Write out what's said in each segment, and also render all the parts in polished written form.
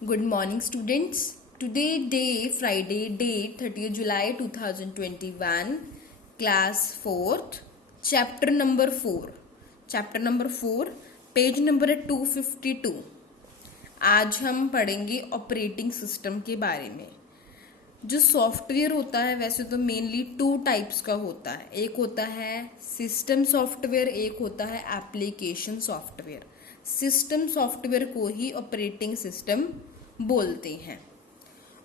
Good morning, students. Today, Friday, date 30th July 2021, class 4th, chapter number 4. Chapter number 4, page number है 252. आज हम पढ़ेंगे operating system के बारे में. जो सॉफ्टवेयर होता है वैसे तो मेनली 2 टाइप्स का होता है. एक होता है सिस्टम सॉफ्टवेयर, एक होता है एप्लीकेशन सॉफ्टवेयर. सिस्टम सॉफ्टवेयर को ही ऑपरेटिंग सिस्टम बोलते हैं.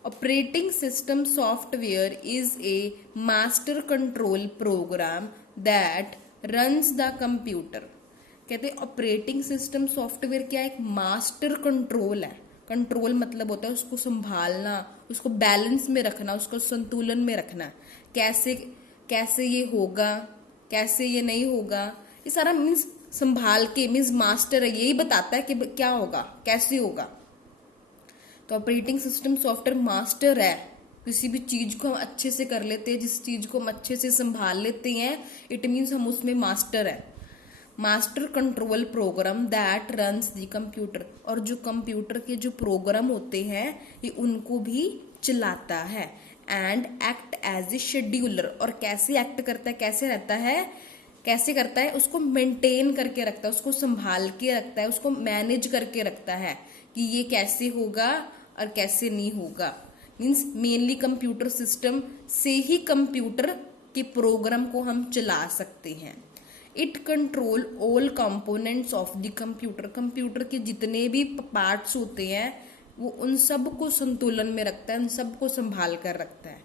Operating system software is a master control program that runs the computer. कहते हैं ऑपरेटिंग सिस्टम सॉफ्टवेयर क्या है? एक मास्टर कंट्रोल है. कंट्रोल मतलब होता है उसको संभालना, उसको बैलेंस में रखना, उसको संतुलन में रखना. कैसे कैसे ये होगा, कैसे ये नहीं होगा, ये सारा मीन्स संभाल के मीन्स मास्टर है, यही बताता है कि क्या होगा, कैसे होगा. तो ऑपरेटिंग सिस्टम सॉफ्टवेयर मास्टर है. किसी भी चीज को हम अच्छे से कर लेते हैं, जिस चीज को हम अच्छे से संभाल लेते हैं, इट मीन्स हम उसमें मास्टर है. Master control program that runs the computer. और जो कंप्यूटर के जो प्रोग्राम होते हैं ये उनको भी चलाता है. And act as a scheduler. और कैसे एक्ट करता है, कैसे रहता है, कैसे करता है, उसको मेंटेन करके रखता है, उसको संभाल के रखता है, उसको मैनेज करके रखता है कि ये कैसे होगा और कैसे नहीं होगा. मीन्स मेनली कंप्यूटर सिस्टम से ही कंप्यूटर के प्रोग्राम को हम चला सकते हैं. It control all components of the computer. Computer के जितने भी पार्ट्स होते हैं वो उन सब को संतुलन में रखता है, उन सब को संभाल कर रखता है.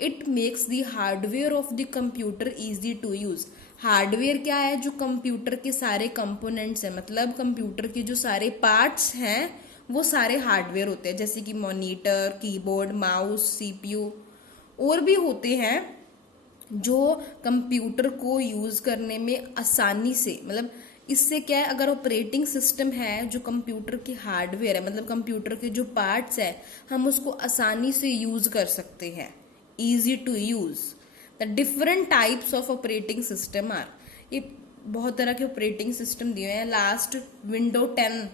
It makes the hardware of the computer easy to use. Hardware क्या है? जो कंप्यूटर के सारे कंपोनेंट्स हैं, मतलब कंप्यूटर के जो सारे पार्ट्स हैं वो सारे हार्डवेयर होते हैं. जैसे कि मॉनिटर, कीबोर्ड, माउस, सीपीयू और भी होते हैं जो कंप्यूटर को यूज करने में आसानी से, मतलब इससे क्या है, अगर ऑपरेटिंग सिस्टम है जो कंप्यूटर के हार्डवेयर है, मतलब कंप्यूटर के जो पार्ट्स है, हम उसको आसानी से यूज कर सकते हैं. Easy to use. The different types of operating system are. ये बहुत तरह के ऑपरेटिंग सिस्टम दिए हैं. लास्ट विंडो 10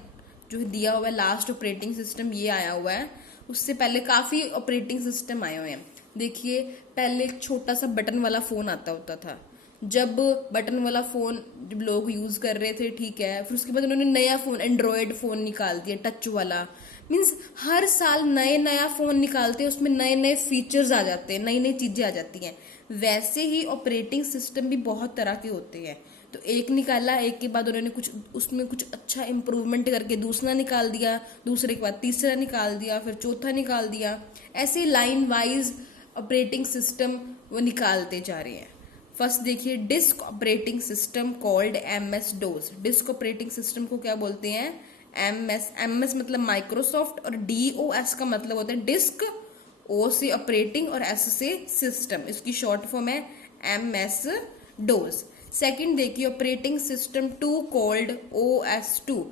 जो दिया हुआ है, लास्ट ऑपरेटिंग सिस्टम ये आया हुआ है. उससे पहले काफी ऑपरेटिंग सिस्टम आए हुए हैं. देखिए पहले एक छोटा सा बटन वाला फोन आता होता था. जब बटन वाला फोन जब लोग यूज कर रहे थे, ठीक है, फिर उसके बाद उन्होंने नया फोन एंड्रॉयड फोन निकाल दिया, टच वाला. मीन्स हर साल नया फोन निकालते हैं, उसमें नए नए फीचर्स आ जाते हैं, नई नई चीजें आ जाती हैं. वैसे ही ऑपरेटिंग सिस्टम भी बहुत तरह के होते हैं. तो एक निकाला, एक के बाद उन्होंने कुछ उसमें कुछ अच्छा इम्प्रूवमेंट करके दूसरा निकाल दिया, दूसरे के बाद तीसरा निकाल दिया, फिर चौथा निकाल दिया. ऐसे लाइन वाइज ऑपरेटिंग सिस्टम वो निकालते जा रहे हैं. फर्स्ट देखिए disk operating system called MS DOS. Disk operating system को क्या बोलते हैं? एमएस. एमएस मतलब माइक्रोसॉफ्ट और डीओएस का मतलब होता है डिस्क. ओ से ऑपरेटिंग और एस से सिस्टम, इसकी शॉर्ट फॉर्म है एमएस डोस. सेकंड देखिए ऑपरेटिंग सिस्टम 2 कॉल्ड OS2.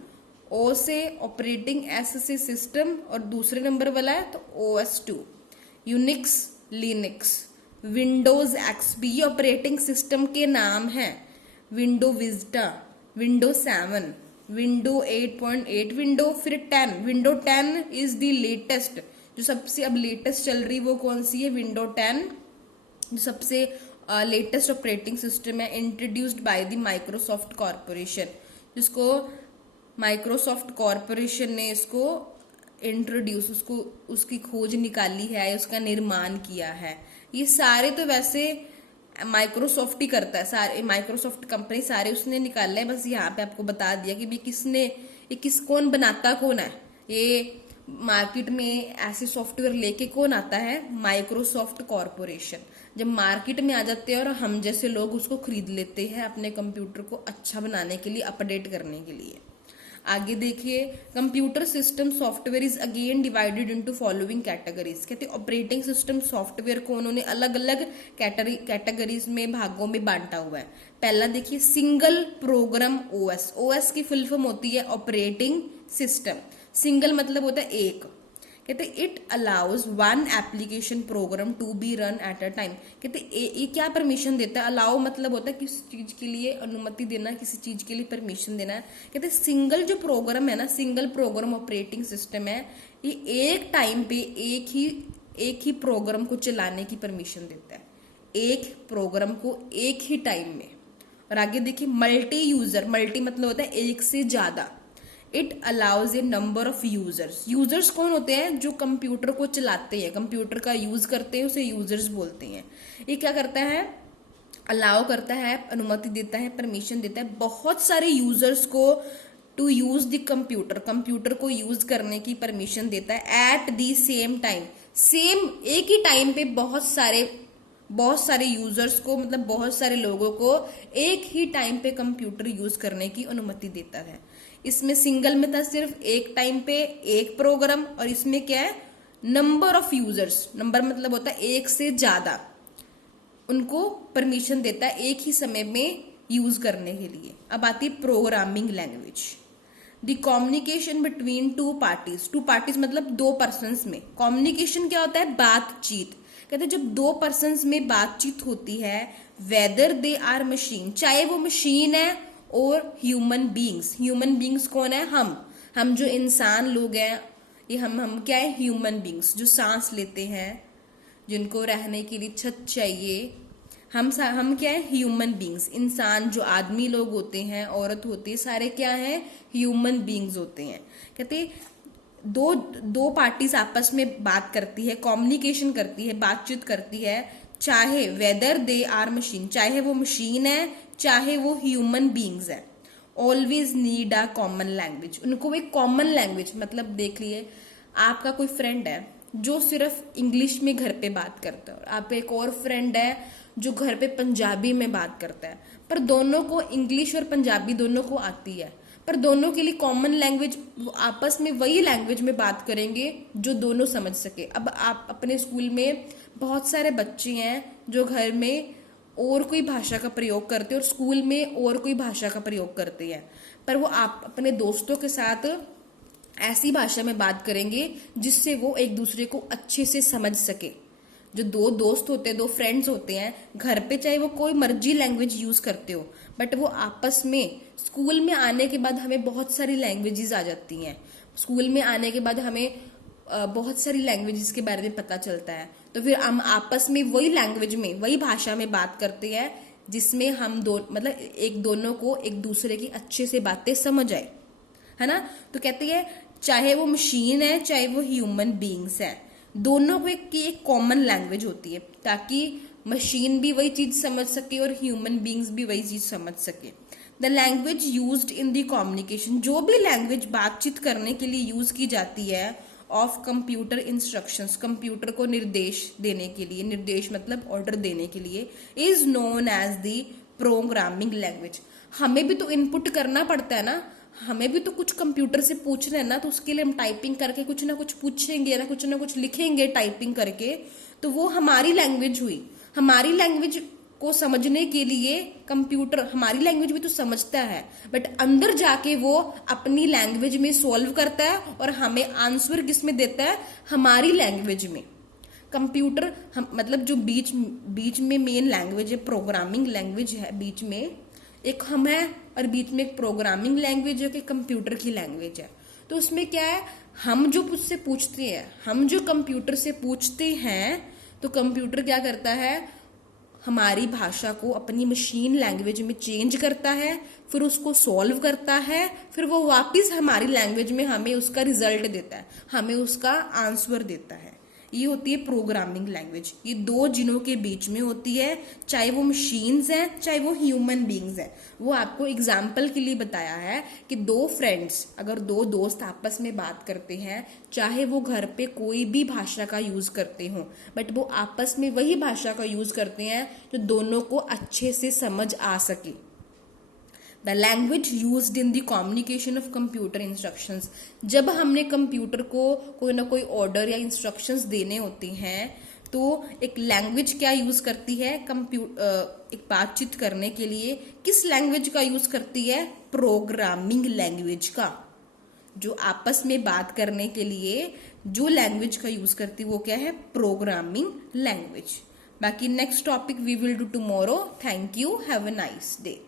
ओ से ऑपरेटिंग, एस से सिस्टम और दूसरे नंबर वाला है तो OS2. Unix, Linux, Windows XP ये ऑपरेटिंग सिस्टम के नाम हैं. Window Vista, window 7, window 8.8, window फिर 10. Window 10 is the latest. जो सबसे अब लेटेस्ट चल रही वो कौन सी है? विंडो 10 जो सबसे लेटेस्ट ऑपरेटिंग सिस्टम है, introduced by the Microsoft corporation. जिसको माइक्रोसॉफ्ट कॉरपोरेशन ने इसको इंट्रोड्यूस, उसको उसकी खोज निकाली है, उसका निर्माण किया है. ये सारे तो वैसे माइक्रोसॉफ्ट ही करता है, सारे माइक्रोसॉफ्ट कंपनी सारे उसने निकाला है. बस यहाँ पे आपको बता दिया कि ये कौन बनाता कौन है. ये मार्केट में ऐसे सॉफ्टवेयर लेके कौन आता है? Microsoft corporation. जब मार्केट में आ जाते हैं और हम जैसे लोग उसको खरीद लेते हैं अपने कंप्यूटर को अच्छा बनाने के लिए, अपडेट करने के लिए. आगे देखिए computer system software is again divided into following categories. कहते हैं ऑपरेटिंग सिस्टम सॉफ्टवेयर को उन्होंने अलग अलग कैटेगरीज में, भागों में बांटा हुआ है. पहला देखिए सिंगल प्रोग्राम ओएस. ओएस की फुल फॉर्म होती है ऑपरेटिंग सिस्टम. सिंगल मतलब होता है एक. कहते it allows one application program to be run at a time. कहते ये क्या परमिशन देता है? अलाउ मतलब होता है किसी चीज के लिए अनुमति देना, किसी चीज के लिए परमिशन देना। कहते सिंगल जो प्रोग्राम है ना, सिंगल प्रोग्राम ऑपरेटिंग सिस्टम है, ये एक टाइम पे एक ही प्रोग्राम को चलाने की परमिशन देता है, एक प्रोग्राम को एक ही टाइम में। और आगे देखिए मल्टी यूजर, मल्टी मतलब होता है एक से ज्यादा। It allows A number of users. Users कौन होते हैं? जो कंप्यूटर को चलाते हैं, कंप्यूटर का यूज करते हैं, उसे यूजर्स बोलते हैं। ये क्या करता है? अलाउ करता है, अनुमति देता है, परमिशन देता है बहुत सारे यूजर्स को to use the computer, computer को यूज करने की परमिशन देता है at the same time. Same एक ही टाइम पे बहुत सारे यूजर्स को, मतलब बहुत सारे लोगों को एक ही टाइम पे कंप्यूटर यूज करने की अनुमति देता है। इसमें सिंगल में था सिर्फ एक टाइम पे एक प्रोग्राम, और इसमें क्या है? नंबर ऑफ यूजर्स, नंबर मतलब होता है एक से ज्यादा, उनको परमिशन देता है एक ही समय में यूज करने के लिए। अब आती है programming language. The communication between two parties मतलब दो पर्सन्स में। कम्युनिकेशन क्या होता है? बातचीत। कहते हैं जब दो पर्सन्स में बातचीत होती है, वेदर दे आर मशीन, चाहे वो मशीन है और ह्यूमन बींग्स। ह्यूमन बींग्स कौन है? हम जो इंसान लोग हैं, ये हम क्या है? ह्यूमन बींग्स, जो सांस लेते हैं, जिनको रहने के लिए छत चाहिए, हम क्या है? Human beings. इंसान जो आदमी लोग होते हैं, औरत होती है, सारे क्या है? ह्यूमन बींग्स होते हैं। कहते दो पार्टीज आपस में बात करती है, कम्युनिकेशन करती है, बातचीत करती है, चाहे वेदर दे आर मशीन, चाहे वो मशीन है चाहे वो ह्यूमन बींग्स है, always need a common language. उनको एक कॉमन लैंग्वेज, मतलब देख लिए आपका कोई फ्रेंड है जो सिर्फ इंग्लिश में घर पे बात करता है, और आपका एक और फ्रेंड है जो घर पे पंजाबी में बात करता है, पर दोनों को इंग्लिश और पंजाबी दोनों को आती है, पर दोनों के लिए कॉमन लैंग्वेज, आपस में वही लैंग्वेज में बात करेंगे जो दोनों समझ सके। अब आप अपने स्कूल में बहुत सारे बच्चे हैं जो घर में और कोई भाषा का प्रयोग करते हैं और स्कूल में और कोई भाषा का प्रयोग करते हैं, पर वो आप अपने दोस्तों के साथ ऐसी भाषा में बात करेंगे जिससे वो एक दूसरे को अच्छे से समझ सके। जो दो दोस्त होते हैं, दो फ्रेंड्स होते हैं, घर पे चाहे वो कोई मर्जी लैंग्वेज यूज करते हो, बट वो आपस में स्कूल में आने के बाद हमें बहुत सारी लैंग्वेजेस आ जाती हैं। स्कूल में आने के बाद हमें बहुत सारी लैंग्वेजेस के बारे में पता चलता है, तो फिर हम आपस में वही लैंग्वेज में, वही भाषा में बात करते हैं जिसमें हम दोनों को एक दूसरे की अच्छे से बातें समझ आए, है ना। तो कहते हैं चाहे वो मशीन है चाहे वो ह्यूमन बींग्स है, दोनों को एक कॉमन लैंग्वेज होती है, ताकि मशीन भी वही चीज समझ सके और ह्यूमन बींग्स भी वही चीज समझ सके। The language used in the communication, जो भी लैंग्वेज बातचीत करने के लिए यूज की जाती है, ऑफ कंप्यूटर इंस्ट्रक्शंस, कंप्यूटर को निर्देश देने के लिए, निर्देश मतलब ऑर्डर देने के लिए, is known as the programming language. हमें भी तो इनपुट करना पड़ता है ना, हमें भी तो कुछ कंप्यूटर से पूछना है ना, तो उसके लिए हम टाइपिंग करके कुछ ना कुछ पूछेंगे ना कुछ लिखेंगे टाइपिंग करके, तो वो हमारी लैंग्वेज हुई। हमारी लैंग्वेज को समझने के लिए कंप्यूटर हमारी लैंग्वेज भी तो समझता है, बट अंदर जाके वो अपनी लैंग्वेज में सॉल्व करता है और हमें आंसर किस में देता है? हमारी लैंग्वेज में। कंप्यूटर मतलब जो बीच में मेन लैंग्वेज है, प्रोग्रामिंग लैंग्वेज है, बीच में एक हम है और बीच में एक प्रोग्रामिंग लैंग्वेज है कि कंप्यूटर की लैंग्वेज है। तो उसमें क्या है, हम जो उससे पूछते हैं, हम जो कंप्यूटर से पूछते हैं, तो कंप्यूटर क्या करता है? हमारी भाषा को अपनी मशीन लैंग्वेज में चेंज करता है, फिर उसको सॉल्व करता है, फिर वो वापस हमारी लैंग्वेज में हमें उसका रिजल्ट देता है, हमें उसका आंसर देता है। ये होती है प्रोग्रामिंग लैंग्वेज। ये दो जिनों के बीच में होती है, चाहे वो मशीन्स हैं चाहे वो ह्यूमन बींग्स हैं। वो आपको एग्जाम्पल के लिए बताया है कि दो फ्रेंड्स, अगर दो दोस्त आपस में बात करते हैं, चाहे वो घर पे कोई भी भाषा का यूज करते हो, बट वो आपस में वही भाषा का यूज करते हैं जो दोनों को अच्छे से समझ आ सके। The language used in the communication of computer instructions, जब हमने कंप्यूटर को कोई ना कोई ऑर्डर या इंस्ट्रक्शंस देने होते हैं, तो एक लैंग्वेज क्या यूज करती है? एक बातचीत करने के लिए किस लैंग्वेज का यूज करती है? प्रोग्रामिंग लैंग्वेज का। जो आपस में बात करने के लिए जो लैंग्वेज का यूज करती है वो क्या है, प्रोग्रामिंग लैंग्वेज। बाकी next topic we will do tomorrow. Thank you, have a nice day.